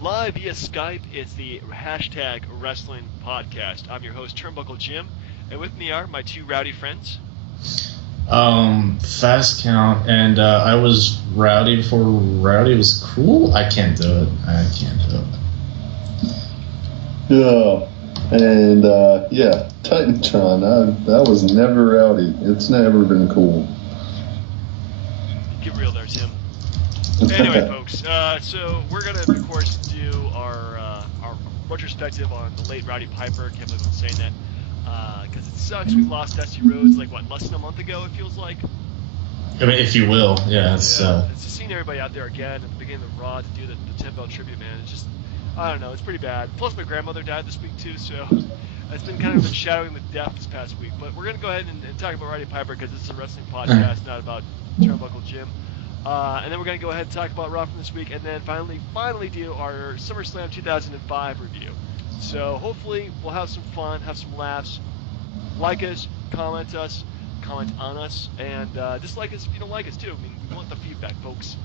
Live via Skype, it's the hashtag Wrestling Podcast. I'm your host, Turnbuckle Jim, and with me are my two rowdy friends. Fast count, and I was rowdy before rowdy was cool. I can't do it. Yeah, and Titantron. That was never rowdy. It's never been cool. Get real there, Tim. Anyway, folks, so we're going to, of course, do our retrospective on the late Rowdy Piper. Can't believe I'm saying that. Because it sucks. We lost Dusty Rhodes, less than a month ago, it feels like. I mean, if you will, yeah. It's just seeing everybody out there again at the beginning of the Raw to do the 10 bell tribute, man. It's just, I don't know, it's pretty bad. Plus, my grandmother died this week, too, so it's been kind of been shadowing with death this past week. But we're going to go ahead and talk about Rowdy Piper because it's a wrestling podcast, not about Turnbuckle Jim. And then we're going to go ahead and talk about Raw from this week, and then finally do our SummerSlam 2005 review. So hopefully we'll have some fun, have some laughs. Like us, comment on us, and dislike us if you don't like us too. I mean, we want the feedback, folks.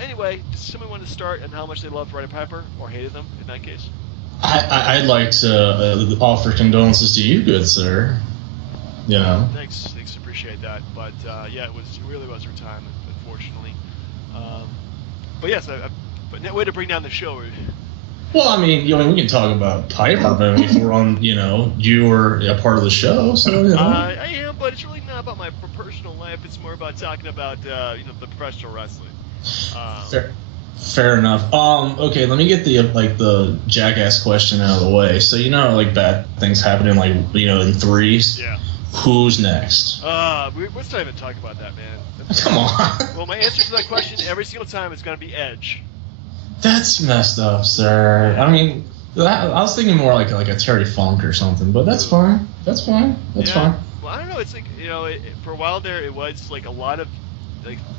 Anyway, does somebody want to start on how much they loved Rowdy Piper, or hated them in that case? I'd like to offer condolences to you, good sir. You know. Thanks, appreciate that. But yeah, it really was retirement, unfortunately. But yes, but way to bring down the show. Well, I mean, we can talk about Piper, but if we're on, you were a part of the show, so. I am, but it's really not about my personal life. It's more about talking about the professional wrestling. Fair enough. Okay, let me get the jackass question out of the way. So bad things happen in threes. Yeah. Who's next? Let's not even talk about that, man. Come on. Well, my answer to that question every single time is going to be Edge. That's messed up, sir. I mean, I was thinking more like a Terry Funk or something, but that's fine. That's fine. Well, I don't know. It's for a while there, it was a lot of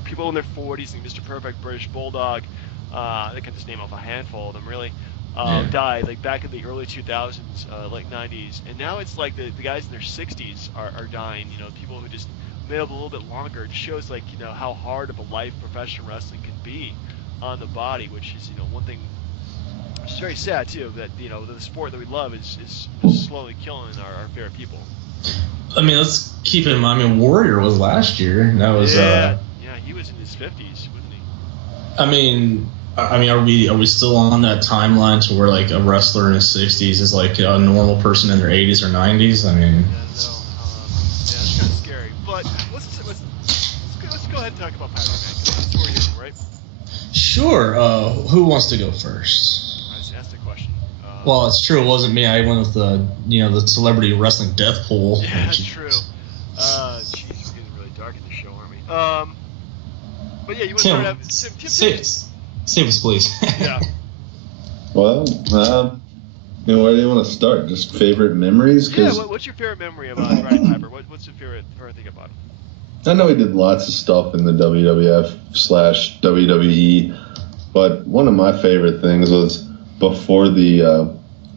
people in their 40s, like Mr. Perfect, British Bulldog. I can just name off a handful of them, really. Died back in the early 2000s, late 90s, and now it's the guys in their 60s are dying. People who just made up a little bit longer. It shows how hard of a life professional wrestling can be on the body, which is one thing. It's very sad too that the sport that we love is slowly killing our favorite people. I mean, let's keep in mind. Warrior was last year. And that was he was in his 50s, wasn't he? I mean, are we still on that timeline to where a wrestler in his 60s is a normal person in their 80s or 90s? I mean, that's kind of scary. But let's go ahead and talk about Piper, man. That's what we're here, right? Sure. Who wants to go first? I just asked a question. Well, it's true. It wasn't me. I went with the celebrity wrestling death pool. Yeah, that's true. Jeez, we're getting really dark in the show, aren't we? But yeah, you want to start out. Tim, save us, please. Yeah. Well, where do you want to start? Just favorite memories? Yeah. What's your favorite memory about Rowdy Piper? What's your favorite thing about him? I know he did lots of stuff in the WWF/WWE, but one of my favorite things was before the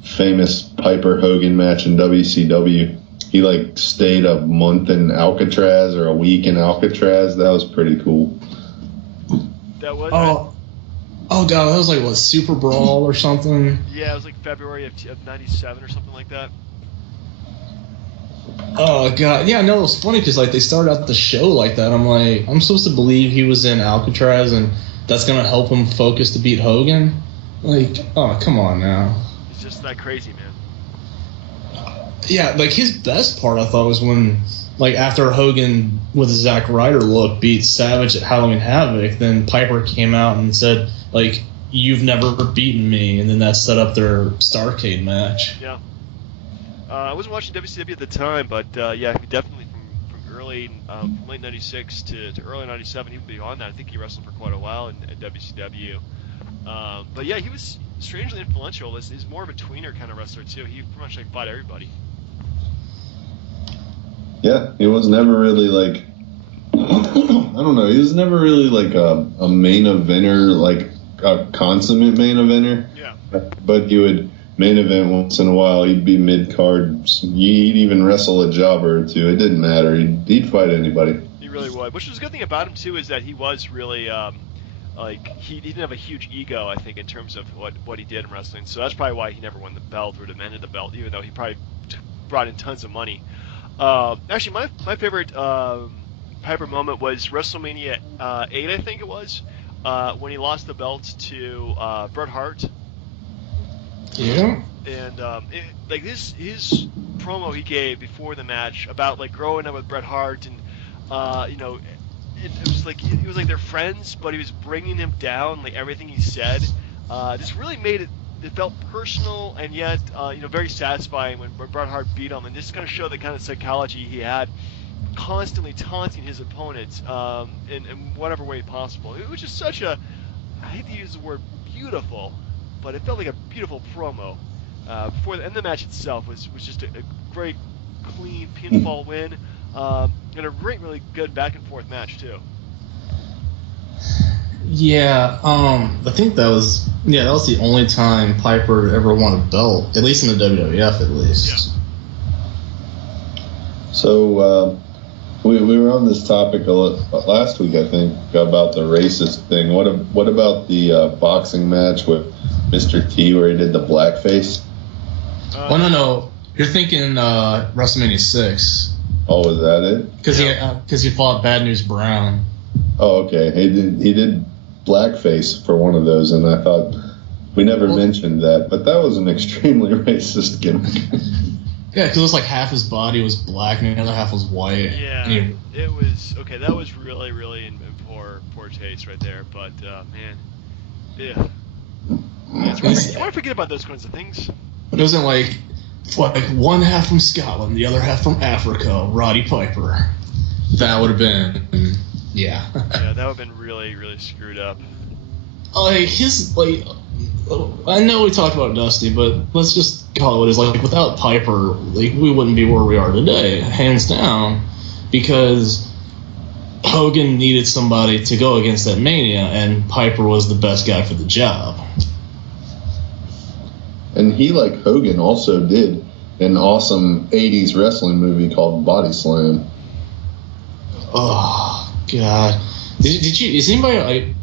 famous Piper Hogan match in WCW. He stayed a month in Alcatraz or a week in Alcatraz. That was pretty cool. That was. Oh god, that was what, Super Brawl or something? Yeah, it was February of '97 or something like that. Oh god, yeah, no, it was funny because they started out the show like that. I'm supposed to believe he was in Alcatraz and that's gonna help him focus to beat Hogan. Oh, come on now. It's just that crazy, man. Yeah, his best part I thought was when after Hogan with his Zack Ryder look beat Savage at Halloween Havoc, then Piper came out and said you've never beaten me, and then that set up their Starrcade match. Yeah. I wasn't watching WCW at the time, but yeah, definitely from early, from late '96 to early '97, even beyond that. I think he wrestled for quite a while in WCW. But yeah, he was strangely influential. He's more of a tweener kind of wrestler too. He pretty much fought everybody. Yeah, he was never really I don't know. He was never really a main eventer, a consummate main eventer. Yeah. But he would main event once in a while. He'd be mid card. He'd even wrestle a jobber or two. It didn't matter. He'd fight anybody. He really would. Which was a good thing about him too is that he was really like he didn't have a huge ego, I think, in terms of what he did in wrestling. So that's probably why he never won the belt or demanded the belt, even though he probably brought in tons of money. Actually, my favorite Piper moment was WrestleMania 8, I think it was, when he lost the belt to Bret Hart. Yeah. And like his promo he gave before the match about like growing up with Bret Hart, and it was like they're friends, but he was bringing him down. Like everything he said, just really made it. It felt personal and yet very satisfying when Bret Hart beat him, and this kind of showed the kind of psychology he had, constantly taunting his opponents in whatever way possible. It was just such a, I hate to use the word beautiful, but it felt like a beautiful promo. And the match itself was just a great, clean pinfall win, and a great, really good back and forth match too. Yeah, I think that was the only time Piper ever won a belt, at least in the WWF, at least. Yeah. So we were on this topic last week, I think, about the racist thing. What about the boxing match with Mr. T where he did the blackface? Oh no, you're thinking WrestleMania 6. Oh, was that it? Because he fought Bad News Brown. Oh, okay. He did blackface for one of those, and I thought we never mentioned that, but that was an extremely racist gimmick. Yeah, because it was like half his body was black and the other half was white. Yeah, it was okay. That was really, really in poor taste right there. But man, yeah. You want to forget about those kinds of things. It wasn't like one half from Scotland, the other half from Africa. Roddy Piper. That would have been, yeah. Yeah, that would have been really, really screwed up. I know we talked about Dusty, but let's just call it what it is. Like, without Piper, like, we wouldn't be where we are today, hands down, because Hogan needed somebody to go against that Mania, and Piper was the best guy for the job. And he, like Hogan, also did an awesome 80s wrestling movie called Body Slam. Oh, God. Is anybody,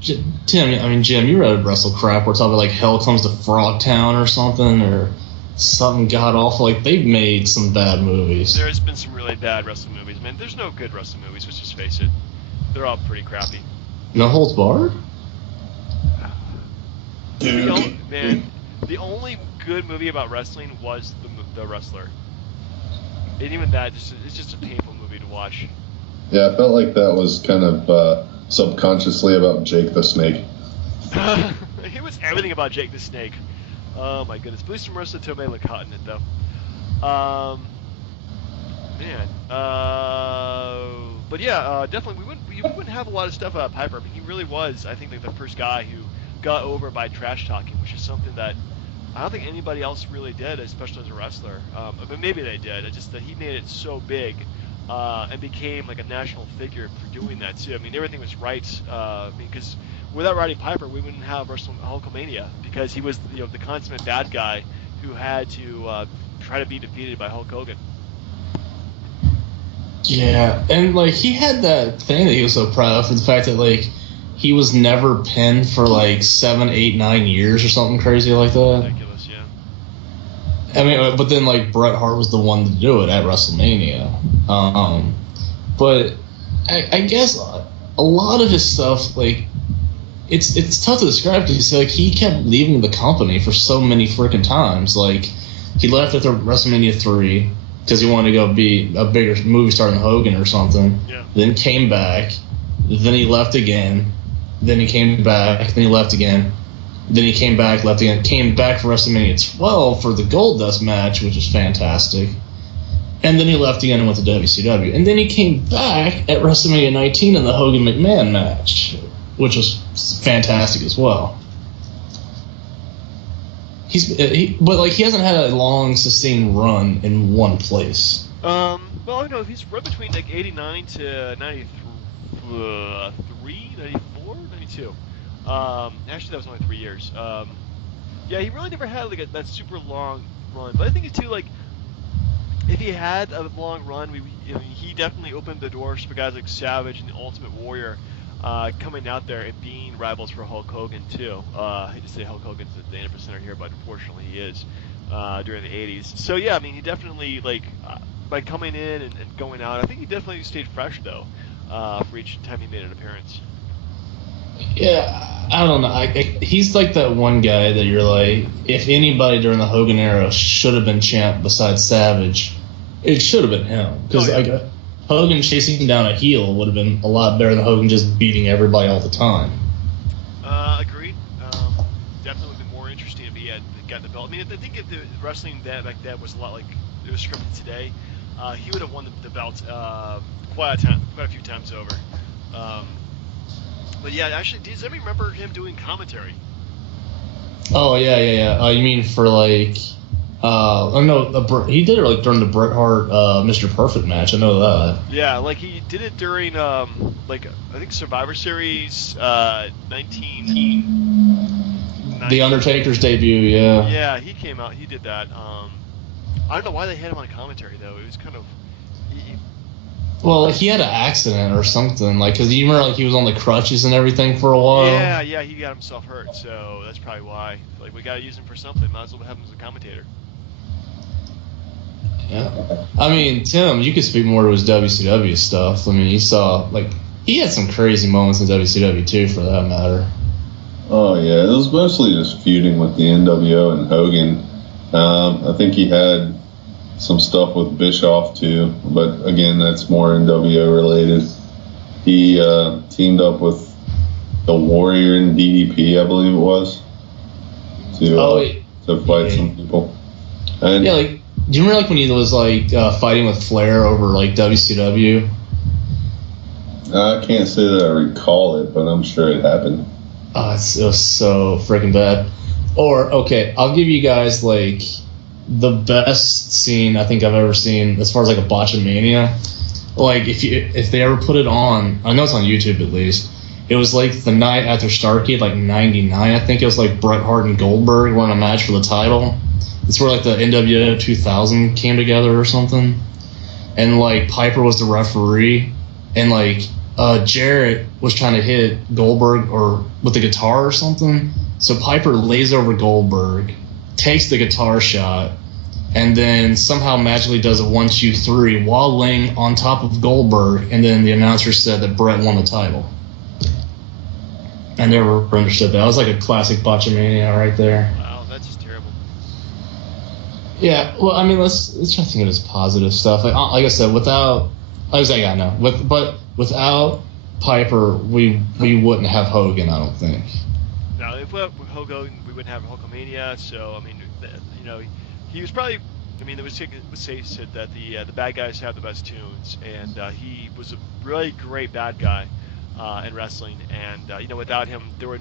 Tim, Jim, you read Wrestle Crap, where it's talking about, like, Hell Comes to Frogtown or something, or something god-awful. Like, they've made some bad movies. There has been some really bad wrestling movies. Man, there's no good wrestling movies, let's just face it. They're all pretty crappy. No Holds Barred? The only good movie about wrestling was The Wrestler. And even that, it's just a painful movie to watch. Yeah, I felt like that was kind of subconsciously about Jake the Snake. It was everything about Jake the Snake. Oh my goodness. At least Marissa Tomei looked hot in it though. Man. But yeah, definitely we wouldn't have a lot of stuff about Piper. I mean, he really was, I think, like the first guy who got over by trash talking, which is something that I don't think anybody else really did, especially as a wrestler. But maybe they did. It's just that he made it so big and became like a national figure for doing that too. I mean, everything was right. Because without Roddy Piper, we wouldn't have Hulkamania, because he was the consummate bad guy who had to try to be defeated by Hulk Hogan. Yeah, and like he had that thing that he was so proud of, for the fact that like he was never pinned for like 7, 8, 9 years or something crazy like that. Ridiculous, yeah. I mean, but then like Bret Hart was the one to do it at WrestleMania. But I guess a lot of his stuff, like it's tough to describe, because like he kept leaving the company for so many freaking times. Like he left after WrestleMania 3 because he wanted to go be a bigger movie star than Hogan or something. Yeah. Then came back. Then he left again. Then he came back. Then he left again. Then he came back, left again. Came back for WrestleMania 12 for the Goldust match, which was fantastic. And then he left again and went to WCW. And then he came back at WrestleMania 19 in the Hogan McMahon match, which was fantastic as well. But like he hasn't had a long sustained run in one place. Well, I know he's run between like 89 to 93, 94, 92. Actually, that was only 3 years. Yeah, he really never had like that super long run. But I think too, like, if he had a long run, he definitely opened the doors for guys like Savage and the Ultimate Warrior. coming out there and being rivals for Hulk Hogan too. I hate to say Hulk Hogan's the 80%er here, but unfortunately he is during the 80s. So yeah, I mean he definitely by coming in and going out, I think he definitely stayed fresh though for each time he made an appearance. Yeah, I don't know. He's like that one guy that you're like, if anybody during the Hogan era should have been champ besides Savage, it should have been him. Because Hogan chasing down a heel would have been a lot better than Hogan just beating everybody all the time. Agreed. Definitely would have been more interesting if he had gotten the belt. I mean, I think if the wrestling back then was a lot like it was scripted today, he would have won the belt quite a few times over. But yeah, actually, does anybody remember him doing commentary? Oh yeah. You mean for like, he did it like during the Bret Hart Mr. Perfect match. I know that. Yeah, like he did it during I think Survivor Series 1990. The Undertaker's debut. Yeah. Yeah, he came out. He did that. I don't know why they had him on commentary though. It was kind of. Well, like he had an accident or something, like because you remember like he was on the crutches and everything for a while. Yeah, he got himself hurt, so that's probably why. Like we gotta use him for something. Might as well have him as a commentator. Yeah, I mean Tim, you could speak more to his WCW stuff. I mean, he had some crazy moments in WCW too, for that matter. Oh yeah, it was mostly just feuding with the NWO and Hogan. I think he had some stuff with Bischoff too, but again, that's more NWO related. He teamed up with the Warrior and DDP, I believe it was, to fight some people. And yeah, like, do you remember like when he was like fighting with Flair over like WCW? I can't say that I recall it, but I'm sure it happened. It was so freaking bad. Or okay, I'll give you guys like the best scene I think I've ever seen as far as like a botchamania. Like if they ever put it on, I know it's on YouTube at least. It was like the night after Starrcade, like '99. I think it was like Bret Hart and Goldberg won a match for the title. It's where like the NWO 2000 came together or something, and like Piper was the referee, and like Jarrett was trying to hit Goldberg or with the guitar or something. So Piper lays over Goldberg, takes the guitar shot, and then somehow magically does a 1, 2, 3 while laying on top of Goldberg, and then the announcer said that Bret won the title. I never understood that. That was like a classic botchamania right there. Wow, that's just terrible. Yeah, well, I mean, let's try to think of this positive stuff. Like I said, without Piper, we wouldn't have Hogan, I don't think. No, if we had Hogan, we wouldn't have Hulkamania. So I mean, he was probably. I mean, it was said that the bad guys have the best tunes, and he was a really great bad guy in wrestling. And without him, there were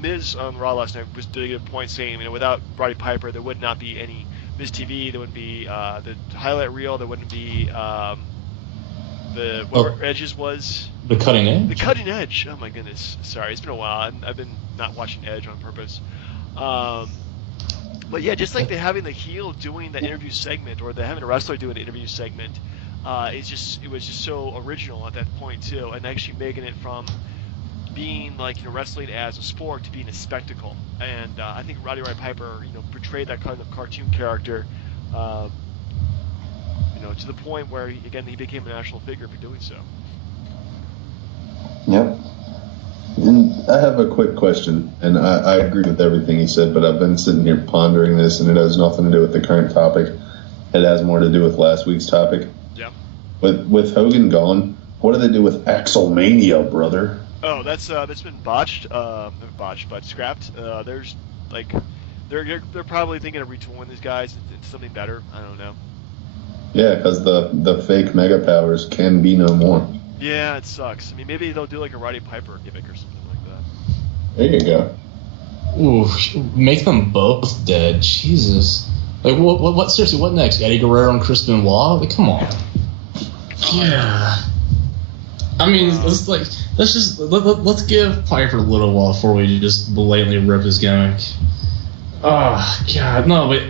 Miz on Raw last night was doing a point saying, without Roddy Piper, there would not be any Miz TV. There wouldn't be the highlight reel. There wouldn't be whatever Edge's was. The Cutting Edge? The Cutting Edge. Oh, my goodness. Sorry, it's been a while. I've been not watching Edge on purpose. But, yeah, just like having the heel doing the interview segment or having a wrestler doing the interview segment, it was just so original at that point, too. And actually making it from being, like, wrestling as a sport to being a spectacle. And I think Rowdy Roddy Piper, portrayed that kind of cartoon character, to the point where, he became a national figure for doing so. Yep. And I have a quick question, and I agree with everything he said, but I've been sitting here pondering this, and it has nothing to do with the current topic. It has more to do with last week's topic. Yep. With Hogan gone, what do they do with Axelmania, brother? Oh, that's been botched, not botched, but scrapped. There's like, they're probably thinking of retooling these guys into something better. I don't know. Yeah, because the fake mega powers can be no more. Yeah, it sucks. I mean, maybe they'll do like a Roddy Piper gimmick or something like that. There you go. Ooh, make them both dead. Jesus. Like, what seriously, what next? Eddie Guerrero and Chris Benoit? Like, come on. Yeah. I mean, let's give Piper a little while before we just blatantly rip his gimmick. Oh, God, no, but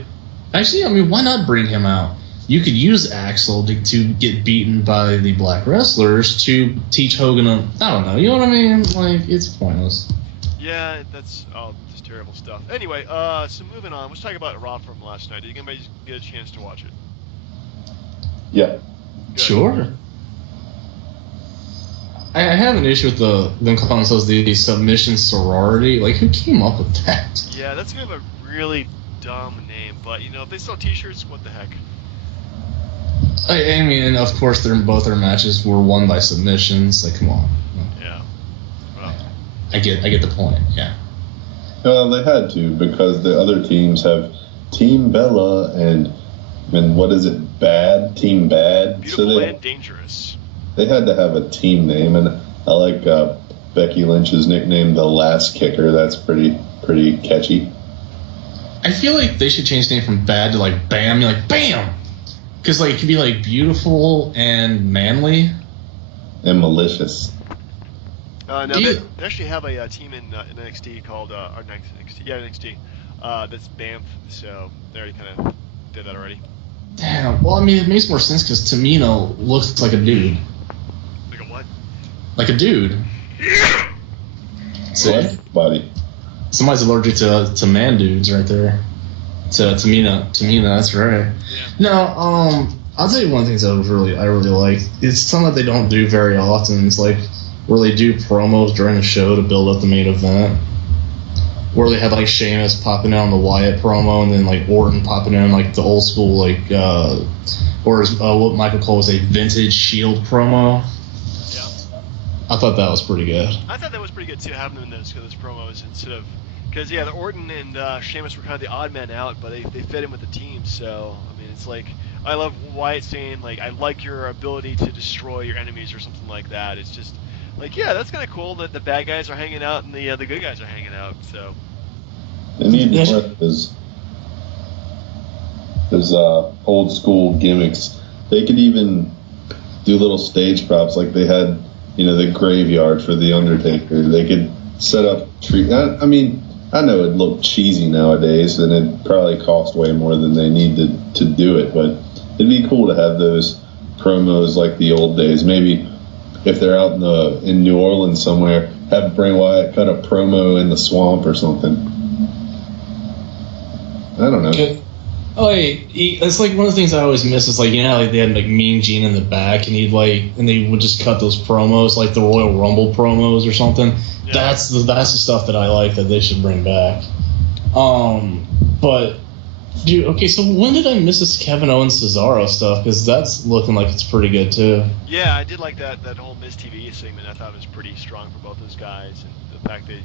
actually, I mean, why not bring him out? you could use Axel to get beaten by the black wrestlers to teach Hogan I don't know, you know what I mean? Like, it's pointless. Yeah, that's just terrible stuff. Anyway, so moving on, let's talk about Raw from last night. Did anybody get a chance to watch it? Yeah. Good. Sure. I have an issue with them calling themselves the submission sorority. Like, who came up with that? Yeah, that's kind of a really dumb name, but if they sell T-shirts, what the heck? I mean, and of course, both their matches were won by submissions. Like, come on. Yeah. Well. I get the point. Yeah. Well, they had to because the other teams have Team Bella and what is it? Team Bad. Beautiful and dangerous. They had to have a team name, and I like Becky Lynch's nickname, the Last Kicker. That's pretty catchy. I feel like they should change the name from Bad to like Bam. You're like Bam, because like it could be like beautiful and manly and malicious. No, they actually have a team in NXT called NXT. That's BAMF. So they already kind of did that already. Damn. Well, I mean, it makes more sense because Tamino looks like a dude. Like a what? Like a dude. See? Body. Somebody's allergic to man dudes right there. To Tamina, that's right. Yeah. No, I'll tell you one of the things I really like. It's something that they don't do very often. It's like where they do promos during the show to build up the main event. Where they had like Sheamus popping out on the Wyatt promo, and then like Orton popping in like the old school what Michael Cole was a vintage Shield promo. Yeah. I thought that was pretty good. I thought that was pretty good too, having them in those promos instead of because the Orton and Sheamus were kind of the odd man out, but they fit in with the team. So I mean, it's like I love Wyatt saying like I like your ability to destroy your enemies or something like that. It's just like that's kind of cool that the bad guys are hanging out and the good guys are hanging out. So. They need more of those old school gimmicks. They could even do little stage props like they had, the graveyard for the Undertaker. They could set up I mean, I know it looked cheesy nowadays, and it probably cost way more than they need to do it. But it'd be cool to have those promos like the old days. Maybe if they're out in New Orleans somewhere, have Bray Wyatt cut a promo in the swamp or something. I don't know. Oh, hey, that's like one of the things I always miss is like like they had like Mean Gene in the back, and and they would just cut those promos like the Royal Rumble promos or something. Yeah. That's the stuff that I like that they should bring back. But dude, okay, so when did I miss this Kevin Owens Cesaro stuff? Because that's looking like it's pretty good too. Yeah, I did like that whole Miz TV segment. I thought it was pretty strong for both those guys, and the fact they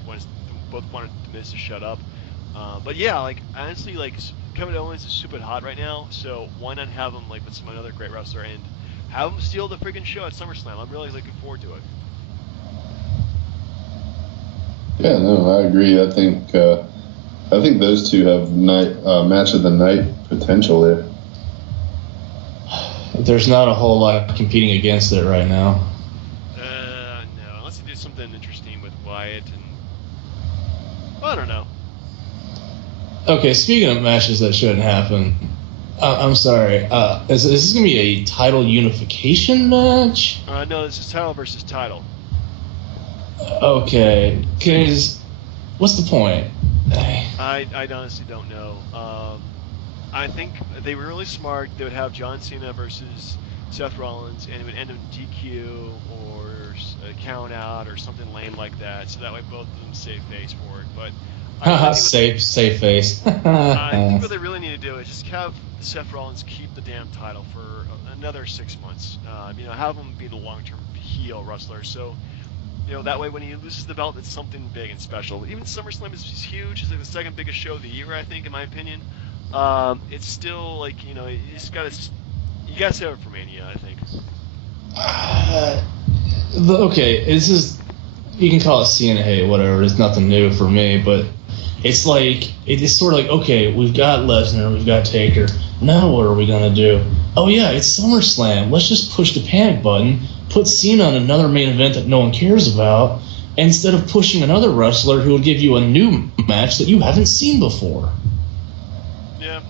both wanted the Miz to shut up. But yeah, like honestly, like Kevin Owens is super hot right now, so why not have him like with some another great wrestler and have him steal the freaking show at SummerSlam? I'm really looking forward to it. Yeah, no, I agree. I think those two have match of the night potential there. There's not a whole lot competing against it right now. No, unless they do something interesting with Wyatt and I don't know. Okay, speaking of matches that shouldn't happen, I'm sorry. Is this going to be a title unification match? No, this is title versus title. Okay, because what's the point? I honestly don't know. I think they were really smart. They would have John Cena versus Seth Rollins, and it would end in DQ or a count out or something lame like that. So that way both of them save face for it. But safe face. I think what they really need to do is just have Seth Rollins keep the damn title for another 6 months. Have him be the long-term heel wrestler. So, that way when he loses the belt, it's something big and special. Even SummerSlam is huge. It's like the second biggest show of the year, I think, in my opinion. It's still like you gotta save it for Mania, I think. Okay, this is, you can call it Cena hate, whatever. It's nothing new for me, but it's like it's sort of like, okay, we've got Lesnar, we've got Taker. Now what are we gonna do? Oh yeah, it's SummerSlam. Let's just push the panic button, put Cena on another main event that no one cares about, instead of pushing another wrestler who will give you a new match that you haven't seen before. Yeah.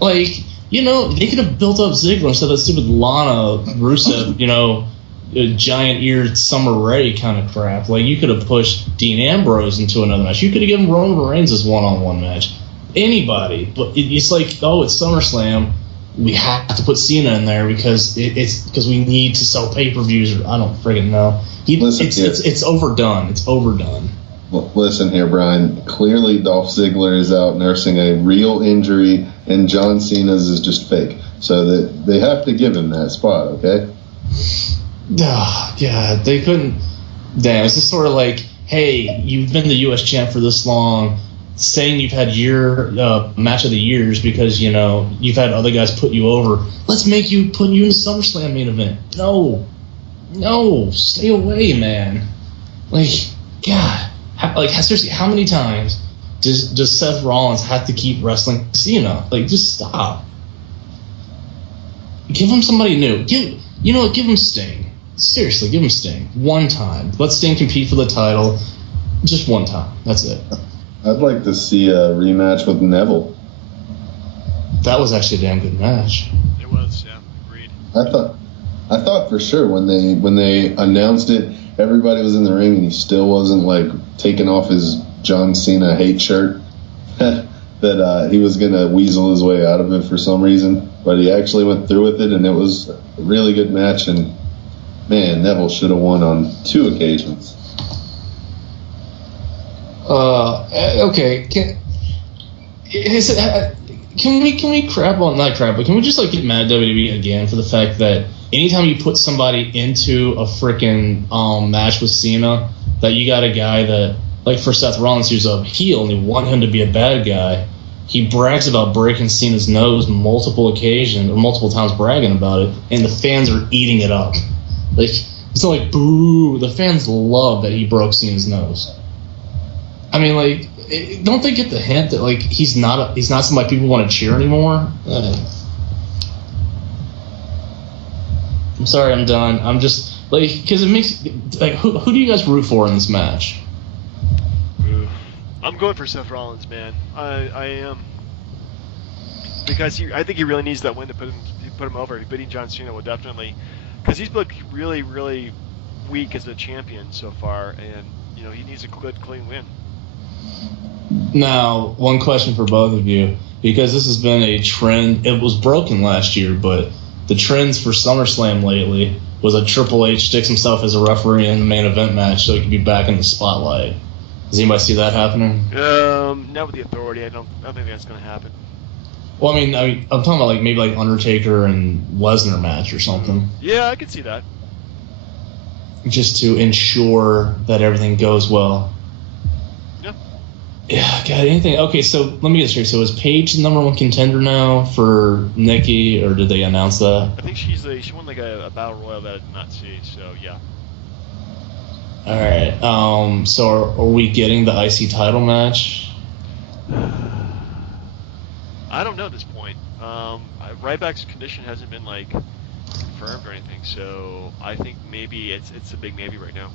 Like, they could have built up Ziggler instead of that stupid Lana Rusev, giant-eared Summer Rae kind of crap. Like, you could have pushed Dean Ambrose into another match. You could have given Roman Reigns this one-on-one match. Anybody. But it's like, it's SummerSlam. We have to put Cena in there because because we need to sell pay-per-views. Or I don't friggin' know. It's overdone. It's overdone. Well, listen here, Brian. Clearly, Dolph Ziggler is out nursing a real injury, and John Cena's is just fake. So they have to give him that spot, okay? Yeah, they couldn't. Damn, it's just sort of like, hey, you've been the U.S. champ for this long, saying you've had your match of the years because, you've had other guys put you over. Let's put you in the SummerSlam main event. No, stay away, man. Like, God. Seriously, how many times does Seth Rollins have to keep wrestling Cena? Like, just stop. Give him somebody new. Give him Sting. Seriously, give him Sting. One time. Let Sting compete for the title. Just one time. That's it. I'd like to see a rematch with Neville. That was actually a damn good match. It was, yeah. Agreed. I thought for sure when they announced it, everybody was in the ring and he still wasn't like taking off his John Cena hate shirt that he was gonna weasel his way out of it for some reason, but he actually went through with it and it was a really good match. And man, Neville should have won on 2 occasions. Okay. Can we crap on, not crap, but can we just get mad at WWE again for the fact that anytime you put somebody into a freaking match with Cena, that you got a guy that, like for Seth Rollins, who's a heel and you want him to be a bad guy, he brags about breaking Cena's nose multiple times bragging about it, and the fans are eating it up. Like, it's not like, boo, the fans love that he broke Cena's nose. I mean, like, don't they get the hint that, like, he's not somebody people want to cheer anymore? I'm sorry, I'm done. I'm just, like, because it makes, like, who do you guys root for in this match? I'm going for Seth Rollins, man. I am. Because I think he really needs that win to put him over. Beating John Cena will definitely, because he's looked really, really weak as a champion so far, and, he needs a good, clean win. Now, one question for both of you, because this has been a trend. It was broken last year, but the trends for SummerSlam lately was a Triple H sticks himself as a referee in the main event match so he could be back in the spotlight. Does anybody see that happening? Not with the Authority. I don't think that's going to happen. Well, I mean, I'm talking about maybe Undertaker and Lesnar match or something. Yeah, I could see that. Just to ensure that everything goes well. Yeah, God, anything. Okay, so let me get straight. So is Paige the number 1 contender now for Nikki, or did they announce that? I think she won a battle royal that I did not see. So yeah. All right. So are we getting the IC title match? I don't know at this point. Ryback's condition hasn't been confirmed or anything, so I think maybe it's a big maybe right now.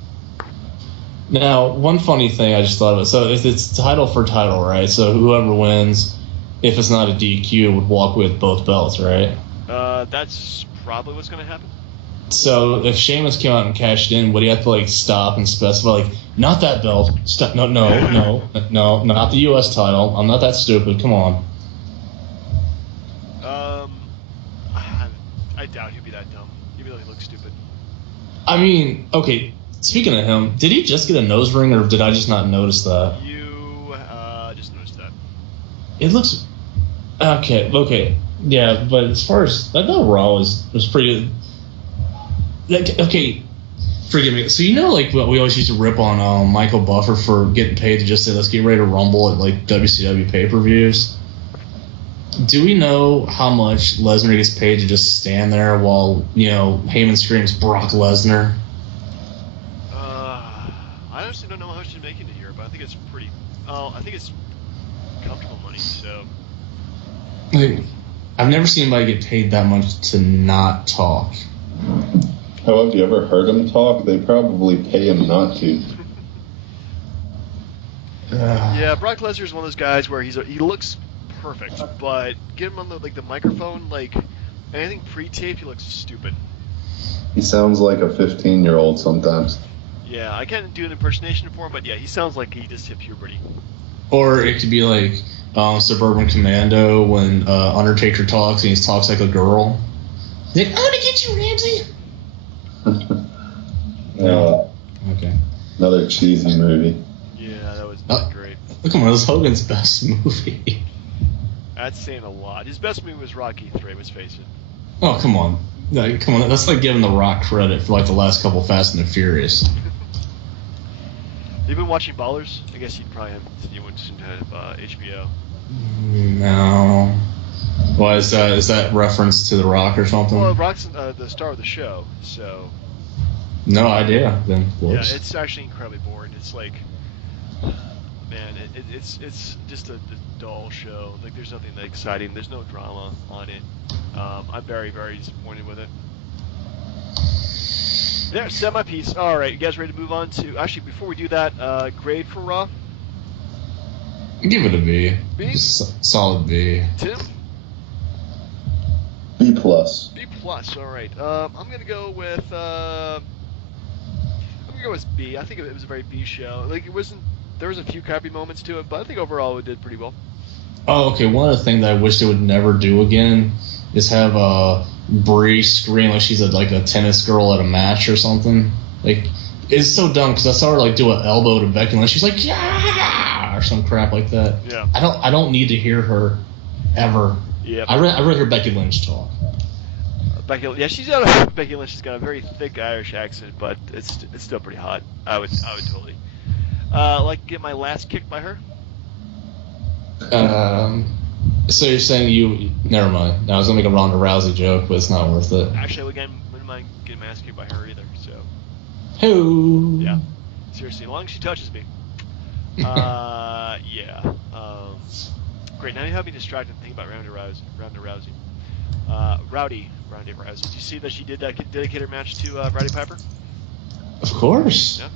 Now, one funny thing I just thought of. So if it's title for title, right? So whoever wins, if it's not a DQ, would walk with both belts, right? That's probably what's going to happen. So if Sheamus came out and cashed in, would he have to stop and specify not that belt? Stop! No, not the U.S. title. I'm not that stupid. Come on. I doubt he'd be that dumb. He really looks stupid. I mean, okay. Speaking of him, did he just get a nose ring, or did I just not notice that? You just noticed that. It looks okay, yeah. But as far as I thought, Raw was pretty good. Okay, forgive me. So we always used to rip on Michael Buffer for getting paid to just say let's get ready to rumble at WCW pay-per-views. Do we know how much Lesnar gets paid to just stand there while Heyman screams Brock Lesnar? I honestly don't know how much he's making a year, but I think it's pretty. I think it's comfortable money. So. I've never seen anybody get paid that much to not talk. Oh, have you ever heard him talk? They probably pay him not to. Yeah, Brock Lesnar is one of those guys where he looks perfect, but get him on the microphone, like anything pre-taped, he looks stupid. He sounds like a 15-year-old sometimes. Yeah, I can't do an impersonation for him, but yeah, he sounds like he just hit puberty. Or it could be like Suburban Commando when Undertaker talks and he talks like a girl. He's like, I'm gonna get you, Ramsey. Okay. Another cheesy movie. Yeah, that was not great. Look, at was Hogan's best movie. That's saying a lot. His best movie was Rocky 3, let's face it. Oh, come on. No, come on. That's like giving The Rock credit for like the last couple Fast and the Furious. You've been watching Ballers? I guess you'd probably have. You wouldn't have HBO. No. Why is that? Is that reference to The Rock or something? Well, Rock's the star of the show, so. No idea. Then. Whoops. Yeah, it's actually incredibly boring. It's like, man, it's just a dull show. Like, there's nothing that exciting. There's no drama on it. I'm very, very disappointed with it. There, set my piece. All right, you guys ready to move on to? Actually, before we do that, grade for Raw. Give it a B. B? Solid B. Tim? B plus. B plus. All right. I'm gonna go with. I'm gonna go with B. I think it was a very B show. Like, it wasn't. There was a few crappy moments to it, but I think overall it did pretty well. Oh, okay. One of the things that I wish they would never do again is have Brie scream like she's like a tennis girl at a match or something. Like, it's so dumb because I saw her like do an elbow to Becky Lynch. She's like, yeah, or some crap like that. Yeah. I don't need to hear her ever. Yeah. I rather hear Becky Lynch talk. Becky Lynch has got a very thick Irish accent, but it's still pretty hot. I would totally like to get my last kick by her. So you're saying never mind. Now I was gonna make a Ronda Rousey joke, but it's not worth it. Actually, wouldn't mind getting my ass kicked by her either. So. Who? Yeah. Seriously, as long as she touches me. Yeah. Great. Now you have me distracted thinking about Ronda Rousey. Rowdy Rousey. Did you see that she did that dedicated match to Roddy Piper? Of course. Yeah.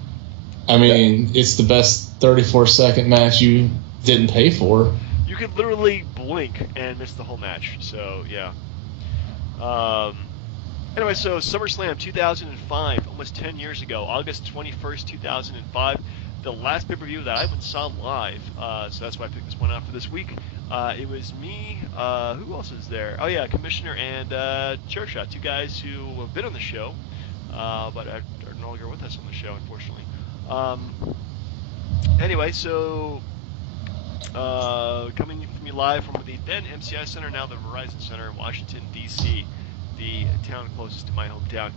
I mean, it's the best 34-second match you didn't pay for. You could literally blink and miss the whole match. So yeah. Anyway, so SummerSlam 2005, almost 10 years ago, August 21st, 2005. The last pay-per-view that I even saw live, so that's why I picked this one out for this week. It was me, who else is there? Oh yeah, Commissioner and Chairshot, two guys who have been on the show, but are no longer with us on the show, unfortunately. Anyway, so coming from you live from the then MCI Center, now the Verizon Center in Washington, D.C., the town closest to my hometown.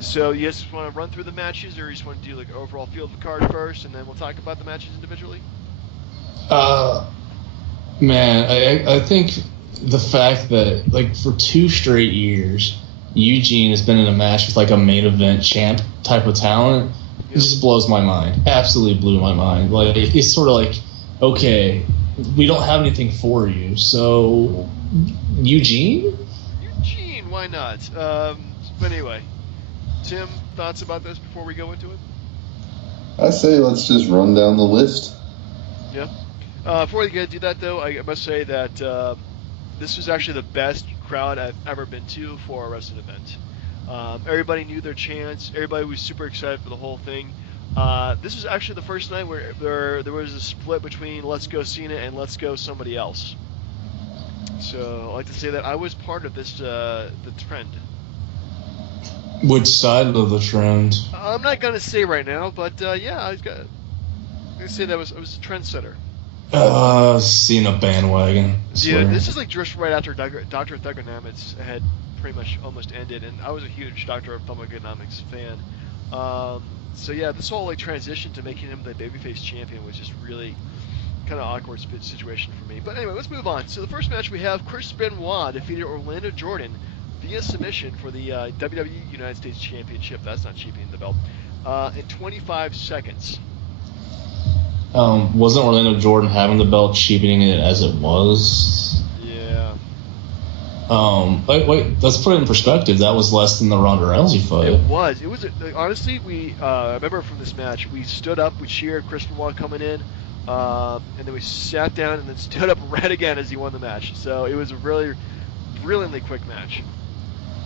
So you just want to run through the matches, or you just want to do like overall feel of the card first, and then we'll talk about the matches individually? Man, I think the fact that like for 2 straight years, Eugene has been in a match with like a main event champ type of talent, it just blows my mind. Absolutely blew my mind. Like, it's sort of like, okay, we don't have anything for you, so Eugene, why not? But anyway, Tim, thoughts about this before we go into it? I say let's just run down the list. Yeah. Before we do that, though, I must say that this was actually the best crowd I've ever been to for a wrestling event. Everybody knew their chants. Everybody was super excited for the whole thing. This was actually the first night where there was a split between Let's Go Cena and Let's Go somebody else. So I like to say that I was part of this the trend. which side of the trend? I'm not gonna say right now, but yeah, I'm gonna say that I was a trendsetter. Cena bandwagon. Yeah, this is like just right after Dr. Thugonomics had pretty much almost ended, and I was a huge Dr. Thugonomics fan. So yeah, this whole like transition to making him the babyface champion was just really kind of awkward situation for me. But anyway, let's move on. So the first match we have, Chris Benoit defeated Orlando Jordan via submission for the WWE United States Championship. That's not cheapening the belt. In 25 seconds. Wasn't Orlando Jordan having the belt cheapening it as it was? Yeah. Wait, let's put it in perspective. That was less than the Ronda Rousey fight. It was. Honestly, we I remember from this match, we stood up, we cheered Chris Benoit coming in. and then we sat down and then stood up right again as he won the match. So it was a really brilliantly quick match.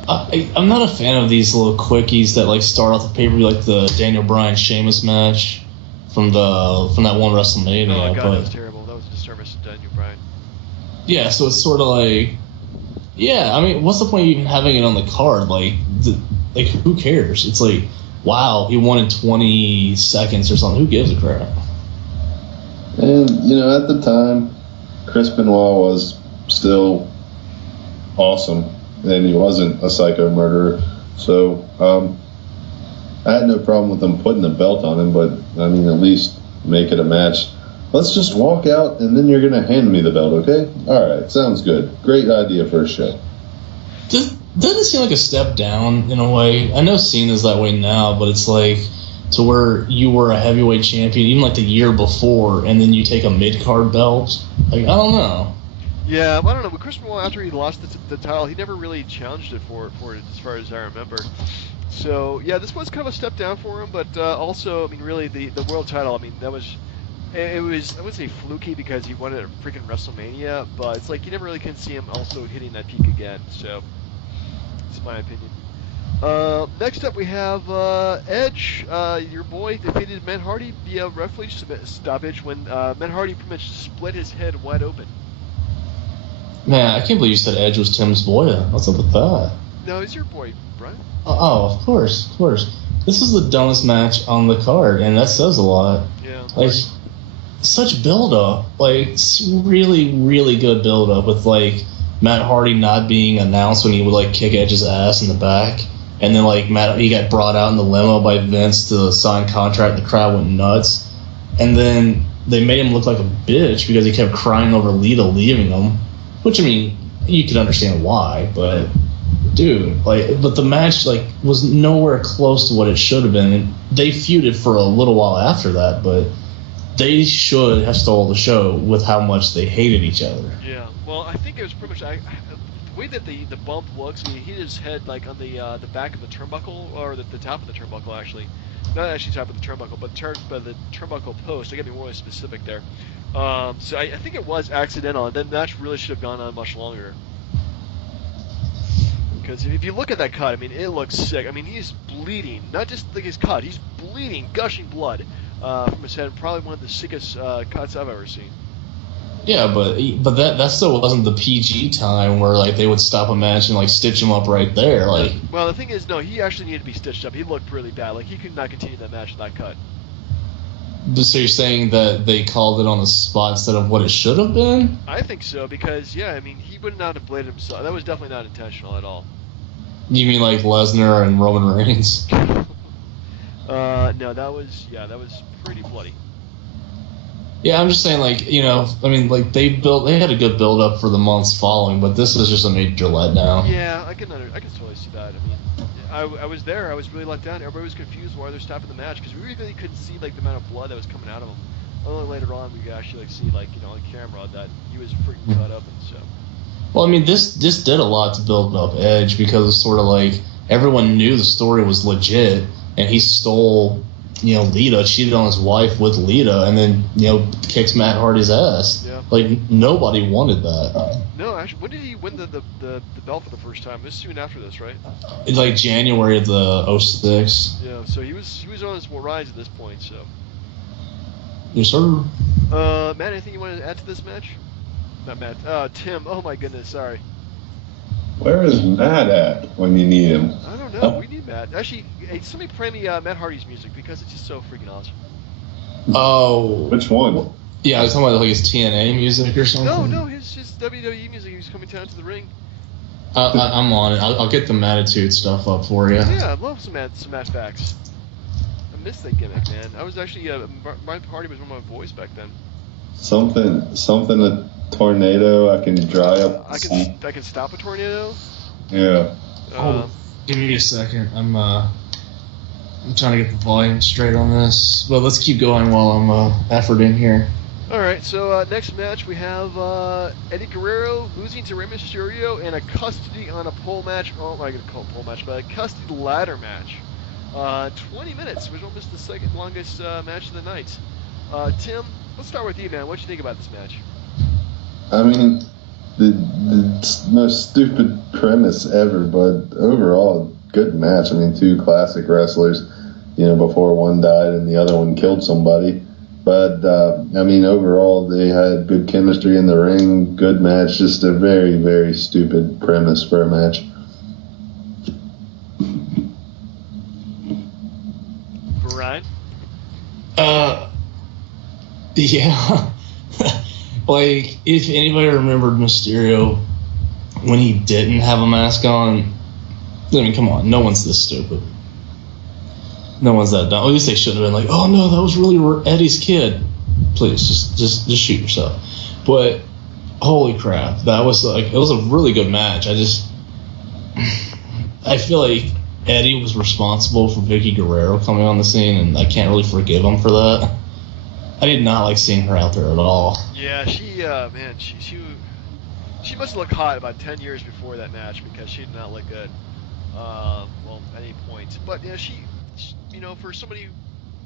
I'm not a fan of these little quickies that like start off the pay-per-view, like the Daniel Bryan Sheamus match from that one WrestleMania. Oh god, but, that was terrible. That was a disservice to Daniel Bryan. Yeah, so it's sort of like, yeah. I mean, what's the point of even having it on the card? Like who cares? It's like, wow, he won in 20 seconds or something. Who gives a crap? And at the time, Chris Benoit was still awesome. And he wasn't a psycho murderer. So I had no problem with them putting the belt on him, but, I mean, at least make it a match. Let's just walk out, and then you're going to hand me the belt, okay? All right, sounds good. Great idea for a show. Doesn't it seem like a step down in a way? I know Cena's that way now, but it's like to where you were a heavyweight champion, even like the year before, and then you take a mid-card belt? Like, I don't know. Yeah, I don't know. But Chris Benoit, after he lost the title, he never really challenged it for it, as far as I remember. So yeah, this was kind of a step down for him. But also, I mean, really, the world title. I mean, it was I wouldn't say fluky because he won it at freaking WrestleMania, but it's like you never really can see him also hitting that peak again. So that's my opinion. Next up, we have Edge. Your boy defeated Matt Hardy via referee stoppage when Matt Hardy pretty much split his head wide open. Man, I can't believe you said Edge was Tim's boy. What's up with that? No, he's your boy, Brian. Oh, of course. This is the dumbest match on the card, and that says a lot. Yeah. Like, such build-up. Like, really, really good build-up with, like, Matt Hardy not being announced when he would, like, kick Edge's ass in the back. And then, like, he got brought out in the limo by Vince to sign contract, and the crowd went nuts. And then they made him look like a bitch because he kept crying over Lita leaving him. Which, I mean, you could understand why, but, dude, but the match, was nowhere close to what it should have been. And they feuded for a little while after that, but they should have stole the show with how much they hated each other. Yeah, well, I think it was pretty much the way that the bump looks. He hit his head on the back of the turnbuckle, or the top of the turnbuckle actually. Not actually top of the turnbuckle, but the turnbuckle post. I got to be more specific there. So I think it was accidental, and then the match really should have gone on much longer. Because if you look at that cut, I mean, it looks sick. I mean, he's bleeding, not just like his cut, he's bleeding, gushing blood from his head. Probably one of the sickest cuts I've ever seen. Yeah, but that still wasn't the PG time where they would stop a match and stitch him up right there. Well, the thing is, no, he actually needed to be stitched up. He looked really bad. He could not continue that match with that cut. So you're saying that they called it on the spot instead of what it should have been? I think so because I mean, he would not have bladed himself. That was definitely not intentional at all. You mean like Lesnar and Roman Reigns? No, that was pretty bloody. Yeah, I'm just saying, they had a good build up for the months following, but this is just a major letdown. Yeah, I can totally see that. I mean, I was there. I was really let down. Everybody was confused why they're stopping the match because we really couldn't see the amount of blood that was coming out of him. Only later on we could actually see on camera that he was freaking cut up and so. Well, I mean, this did a lot to build up Edge because it's sort of everyone knew the story was legit, and he stole. Lita, cheated on his wife with Lita, and then, kicks Matt Hardy's ass. Yeah. Nobody wanted that. No, actually, when did he win the belt for the first time? This is soon after this, right? It's January of the 06. Yeah, so he was on his rise at this point, so. Yes, sir. Matt, anything you want to add to this match? Not Matt. Tim, oh my goodness, sorry. Where is Matt at when you need him? I don't know. We need Matt. Actually, hey, somebody play me Matt Hardy's music because it's just so freaking awesome. Oh. Which one? Yeah, I was talking about his TNA music or something. No, his WWE music. He was coming down to the ring. I'm on it. I'll get the Mattitude stuff up for you. Yeah, I love some Matt Facts. I miss that gimmick, man. I was actually Matt Hardy was one of my boys back then. Something a tornado. I can dry up. I can stop a tornado. Yeah. Give me a second. I'm trying to get the volume straight on this, but let's keep going while I'm efforting here. All right. So next match we have Eddie Guerrero losing to Rey Mysterio in a custody on a pole match. Oh, I'm not gonna call it a pole match, but a custody ladder match. 20 minutes, which was almost the second longest match of the night. Tim, let's start with you, man. What you think about this match? I mean, the most stupid premise ever, but overall, good match. I mean, two classic wrestlers, before one died and the other one killed somebody. But, I mean, overall, they had good chemistry in the ring, good match, just a very, very stupid premise for a match. Brian? Yeah. Like, if anybody remembered Mysterio when he didn't have a mask on, I mean, come on, no one's this stupid. No one's that dumb. At least they shouldn't have been like, oh no, that was really Eddie's kid. Please, just shoot yourself. But holy crap, it was a really good match. I feel like Eddie was responsible for Vicky Guerrero coming on the scene, and I can't really forgive him for that. I did not like seeing her out there at all. Yeah, she must have looked hot about 10 years before that match because she did not look good. At any point. But she for somebody.